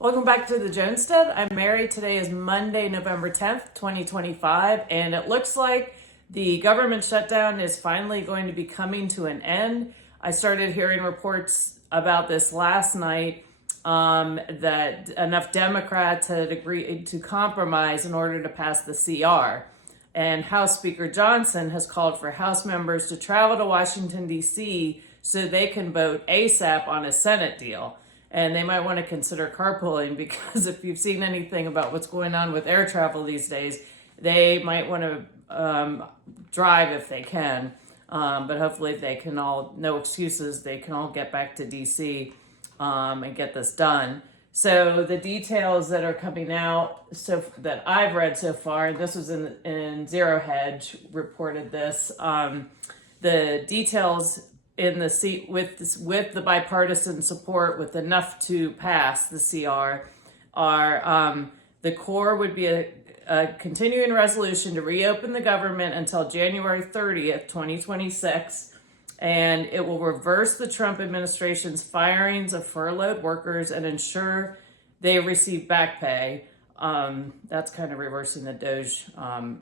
Welcome back to the Jonestead. I'm Mary. Today is Monday, November 10th, 2025, and it looks like the government shutdown is finally going to be coming to an end. I started hearing reports about this last night that enough Democrats had agreed to compromise in order to pass the CR. And House Speaker Johnson has called for House members to travel to Washington, D.C. so they can vote ASAP on a Senate deal. And they might want to consider carpooling because if you've seen anything about what's going on with air travel these days, they might want to drive if they can. But hopefully they can all, no excuses, they can all get back to DC and get this done. So the details that are coming out, so that I've read so far, this was in Zero Hedge reported this, the details in the seat with the bipartisan support with enough to pass the CR are the core would be a continuing resolution to reopen the government until January 30th, 2026, and it will reverse the Trump administration's firings of furloughed workers and ensure they receive back pay. That's kind of reversing the Doge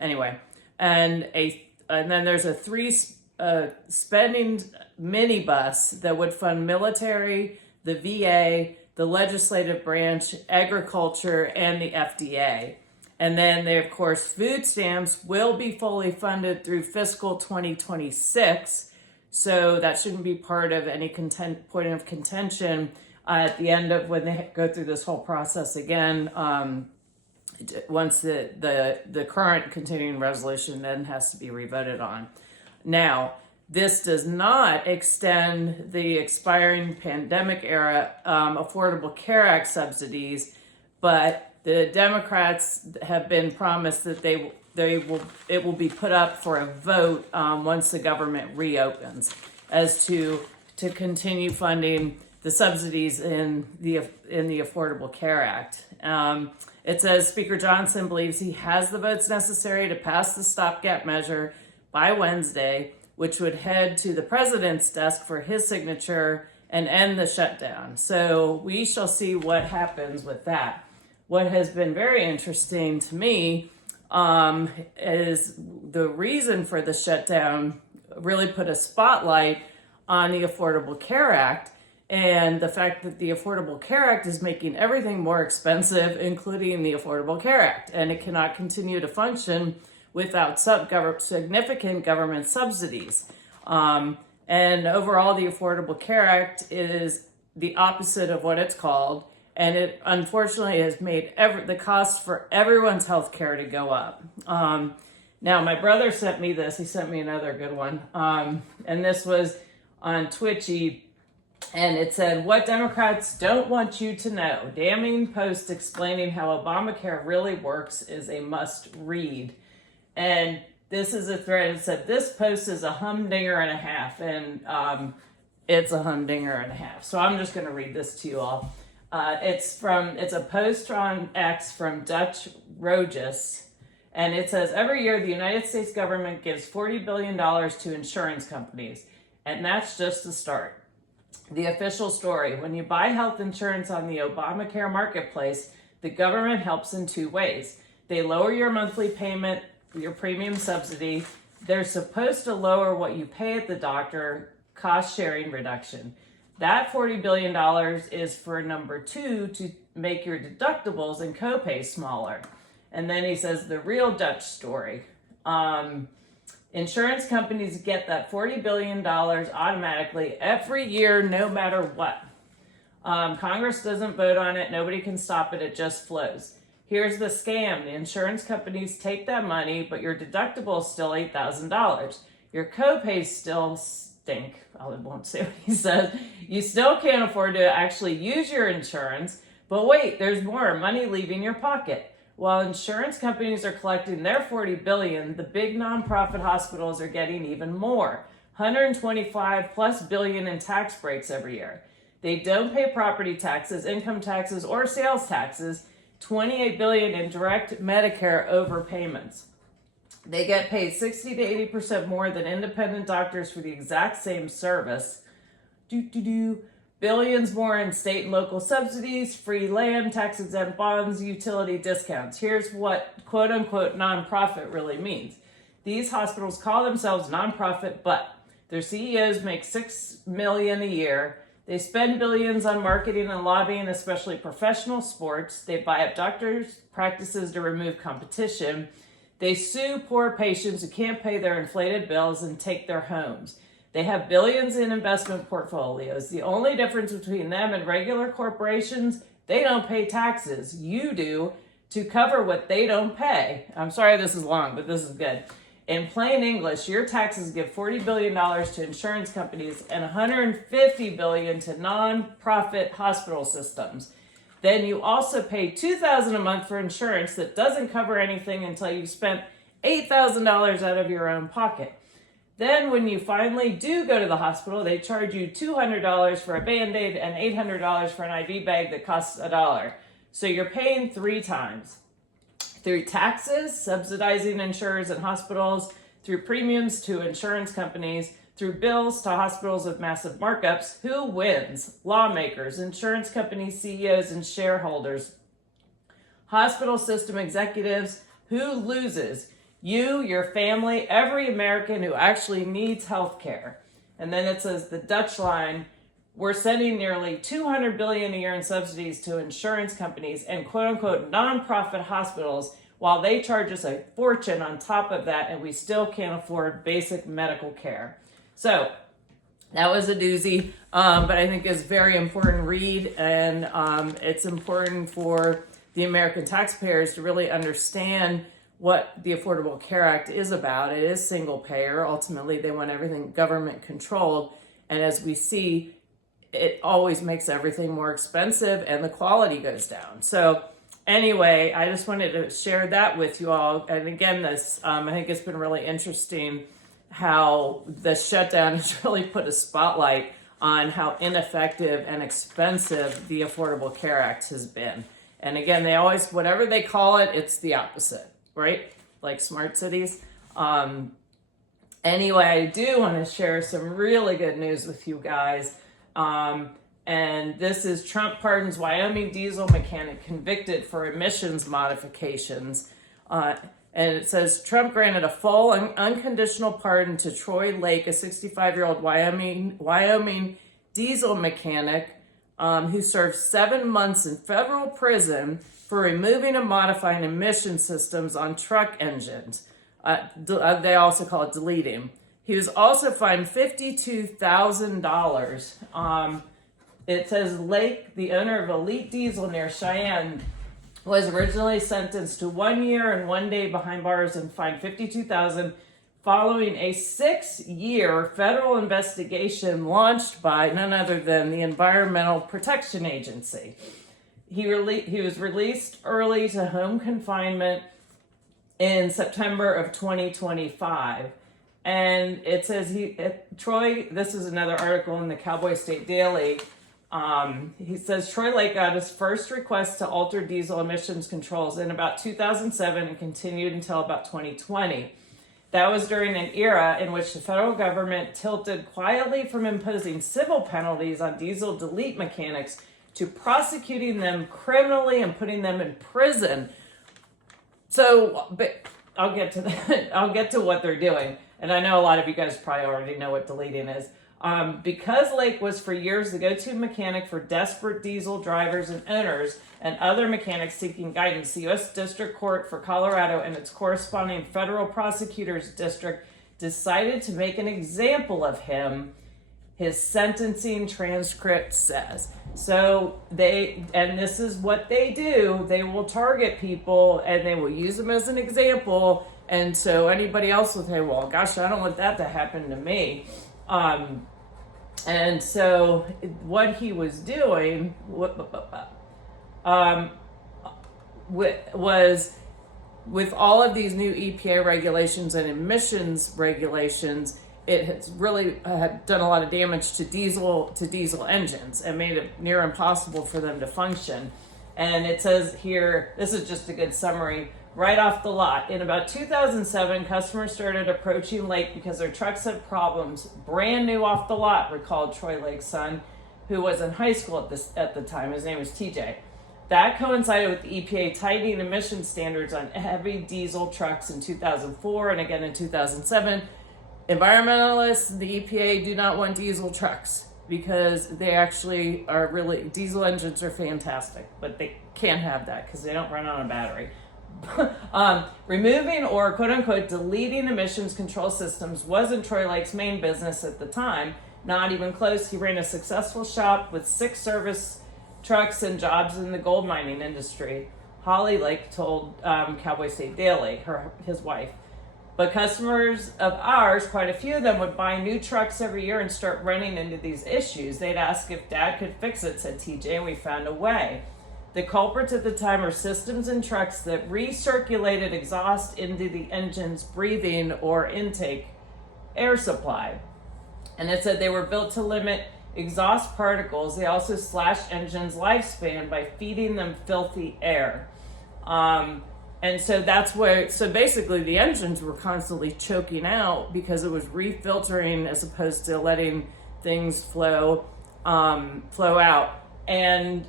anyway. And then there's a spending minibus that would fund military, the VA, the legislative branch, agriculture, and the FDA. And then of course, food stamps will be fully funded through fiscal 2026. So that shouldn't be part of any point of contention at the end of when they go through this whole process again. Once the current continuing resolution then has to be revoted on. Now, this does not extend the expiring pandemic era Affordable Care Act subsidies, but the Democrats have been promised that it will be put up for a vote once the government reopens as to continue funding the subsidies in the Affordable Care Act. It says Speaker Johnson believes he has the votes necessary to pass the stopgap measure by Wednesday, which would head to the president's desk for his signature and end the shutdown. So we shall see what happens with that. What has been very interesting to me is the reason for the shutdown really put a spotlight on the Affordable Care Act and the fact that the Affordable Care Act is making everything more expensive, including the Affordable Care Act, and it cannot continue to function without significant government subsidies. And overall, the Affordable Care Act is the opposite of what it's called, and it unfortunately has made the cost for everyone's health care to go up. Now, my brother sent me this. He sent me another good one. And this was on Twitchy, and it said, "What Democrats don't want you to know. Damning post explaining how Obamacare really works is a must read." And this is a thread. It said, "This post is a humdinger and a half." And it's a humdinger and a half. So I'm just going to read this to you all. It's a post on X from Dutch Rogers. And it says, "Every year, the United States government gives $40 billion to insurance companies. And that's just the start. The official story: when you buy health insurance on the Obamacare marketplace, the government helps in two ways. They lower your monthly payment, your premium subsidy. They're supposed to lower what you pay at the doctor, cost sharing reduction. That $40 billion is for number two, to make your deductibles and copays smaller." And then he says the real Dutch story. Insurance companies get that $40 billion automatically every year, no matter what. Congress doesn't vote on it. Nobody can stop it. It just flows. Here's the scam. The insurance companies take that money, but your deductible is still $8,000. Your copays still stink. I won't say what he says. You still can't afford to actually use your insurance, but wait, there's more money leaving your pocket. While insurance companies are collecting their $40 billion, the big nonprofit hospitals are getting even more, $125+ billion in tax breaks every year. They don't pay property taxes, income taxes, or sales taxes, $28 billion in direct Medicare overpayments. They get paid 60 to 80% more than independent doctors for the exact same service. billions more in state and local subsidies, free land, tax-exempt bonds, utility discounts. Here's what quote-unquote nonprofit really means. These hospitals call themselves nonprofit, but their CEOs make $6 million a year. They spend billions on marketing and lobbying, especially professional sports. They buy up doctors' practices to remove competition. They sue poor patients who can't pay their inflated bills and take their homes. They have billions in investment portfolios. The only difference between them and regular corporations, they don't pay taxes. You do, to cover what they don't pay. I'm sorry this is long, but this is good. In plain English, your taxes give $40 billion to insurance companies and $150 billion to nonprofit hospital systems. Then you also pay $2,000 a month for insurance that doesn't cover anything until you've spent $8,000 out of your own pocket. Then when you finally do go to the hospital, they charge you $200 for a Band-Aid and $800 for an IV bag that costs $1. So you're paying 3 times. Through taxes, subsidizing insurers and hospitals, through premiums to insurance companies, through bills to hospitals with massive markups. Who wins? Lawmakers, insurance companies, CEOs, and shareholders. Hospital system executives. Who loses? You, your family, every American who actually needs health care. And then it says the Dutch line, we're sending nearly $200 billion a year in subsidies to insurance companies and quote-unquote nonprofit hospitals while they charge us a fortune on top of that, and we still can't afford basic medical care. So that was a doozy, but I think it's a very important read, and it's important for the American taxpayers to really understand what the Affordable Care Act is about. It is single payer. Ultimately, they want everything government controlled. And as we see, it always makes everything more expensive and the quality goes down. So anyway, I just wanted to share that with you all. And again, this I think it's been really interesting how the shutdown has really put a spotlight on how ineffective and expensive the Affordable Care Act has been. And again, they always, whatever they call it, it's the opposite, right? Like smart cities. Anyway, I do want to share some really good news with you guys. And this is Trump pardons Wyoming diesel mechanic convicted for emissions modifications. And it says Trump granted a full and unconditional pardon to Troy Lake, a 65-year-old Wyoming diesel mechanic who served 7 months in federal prison for removing and modifying emission systems on truck engines. They also call it deleting. He was also fined $52,000. It says Lake, the owner of Elite Diesel near Cheyenne, was originally sentenced to 1 year and 1 day behind bars and fined $52,000 following a 6-year federal investigation launched by none other than the Environmental Protection Agency. He was released early to home confinement in September of 2025. And it says Troy, this is another article in the Cowboy State Daily. He says Troy Lake got his first request to alter diesel emissions controls in about 2007 and continued until about 2020. That was during an era in which the federal government tilted quietly from imposing civil penalties on diesel delete mechanics to prosecuting them criminally and putting them in prison. So, but I'll get to that. I'll get to what they're doing. And I know a lot of you guys probably already know what deleting is. Because Lake was for years the go-to mechanic for desperate diesel drivers and owners and other mechanics seeking guidance, the U.S. District Court for Colorado and its corresponding federal prosecutor's district decided to make an example of him, his sentencing transcript says. So and this is what they do, they will target people and they will use them as an example. And so anybody else will say, well, gosh, I don't want that to happen to me. And so what he was doing was with all of these new EPA regulations and emissions regulations, it has really done a lot of damage to diesel engines and made it near impossible for them to function. And it says here, this is just a good summary, right off the lot. In about 2007, customers started approaching Lake because their trucks had problems. Brand new off the lot, recalled Troy Lake's son. who was in high school at the time. His name was TJ. That coincided with the EPA tightening emission standards on heavy diesel trucks in 2004 and again in 2007. Environmentalists, the EPA, do not want diesel trucks because they actually are really, diesel engines are fantastic, but they can't have that because they don't run on a battery. Removing or quote unquote deleting emissions control systems wasn't Troy Lake's main business at the time, not even close. He ran a successful shop with 6 service trucks and jobs in the gold mining industry. Holly Lake told Cowboy State Daily, his wife. But customers of ours, quite a few of them, would buy new trucks every year and start running into these issues. They'd ask if Dad could fix it, said TJ, and we found a way. The culprits at the time are systems in trucks that recirculated exhaust into the engine's breathing or intake air supply. And it said they were built to limit exhaust particles. They also slashed engines' lifespan by feeding them filthy air. And so that's where, so basically the engines were constantly choking out because it was refiltering as opposed to letting things flow out. And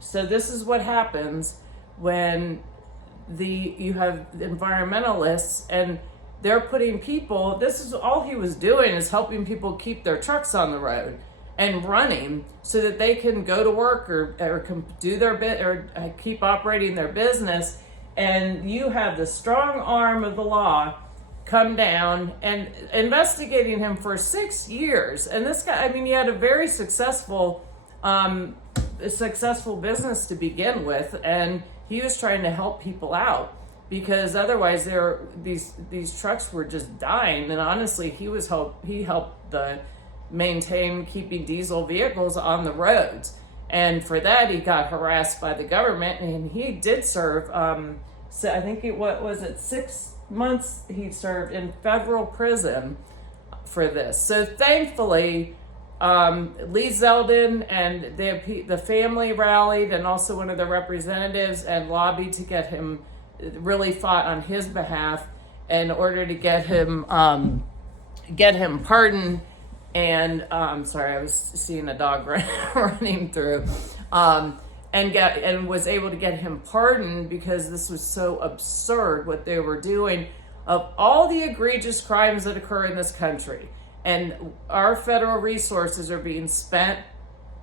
so this is what happens when you have environmentalists and they're putting people, this is all he was doing is helping people keep their trucks on the road and running so that they can go to work or do their bit or keep operating their business. And you have the strong arm of the law come down and investigating him for 6 years. And this guy, I mean, he had a very successful business to begin with, and he was trying to help people out because otherwise these trucks were just dying. And honestly, he helped maintain keeping diesel vehicles on the roads. And for that, he got harassed by the government, and he did serve, so I think 6 months he served in federal prison for this. So thankfully, Lee Zeldin and the family rallied, and also one of the representatives, and lobbied to get him, really fought on his behalf in order to get him pardoned. And sorry, I was seeing a dog running through, and was able to get him pardoned because this was so absurd what they were doing of all the egregious crimes that occur in this country. And our federal resources are being spent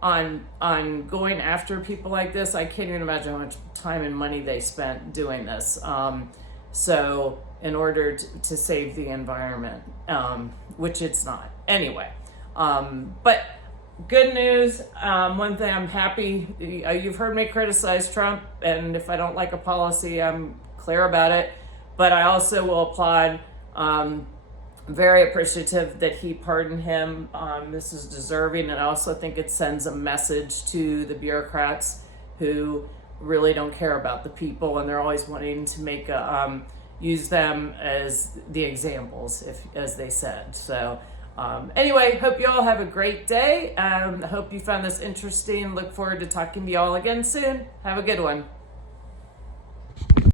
on going after people like this. I can't even imagine how much time and money they spent doing this. So in order to save the environment, which it's not. Anyway. But good news. One thing I'm happy, you've heard me criticize Trump, and if I don't like a policy, I'm clear about it. But I also will applaud, very appreciative that he pardoned him. This is deserving, and I also think it sends a message to the bureaucrats who really don't care about the people, and they're always wanting to use them as the examples, as they said. So. Anyway, hope you all have a great day. I hope you found this interesting. Look forward to talking to you all again soon. Have a good one.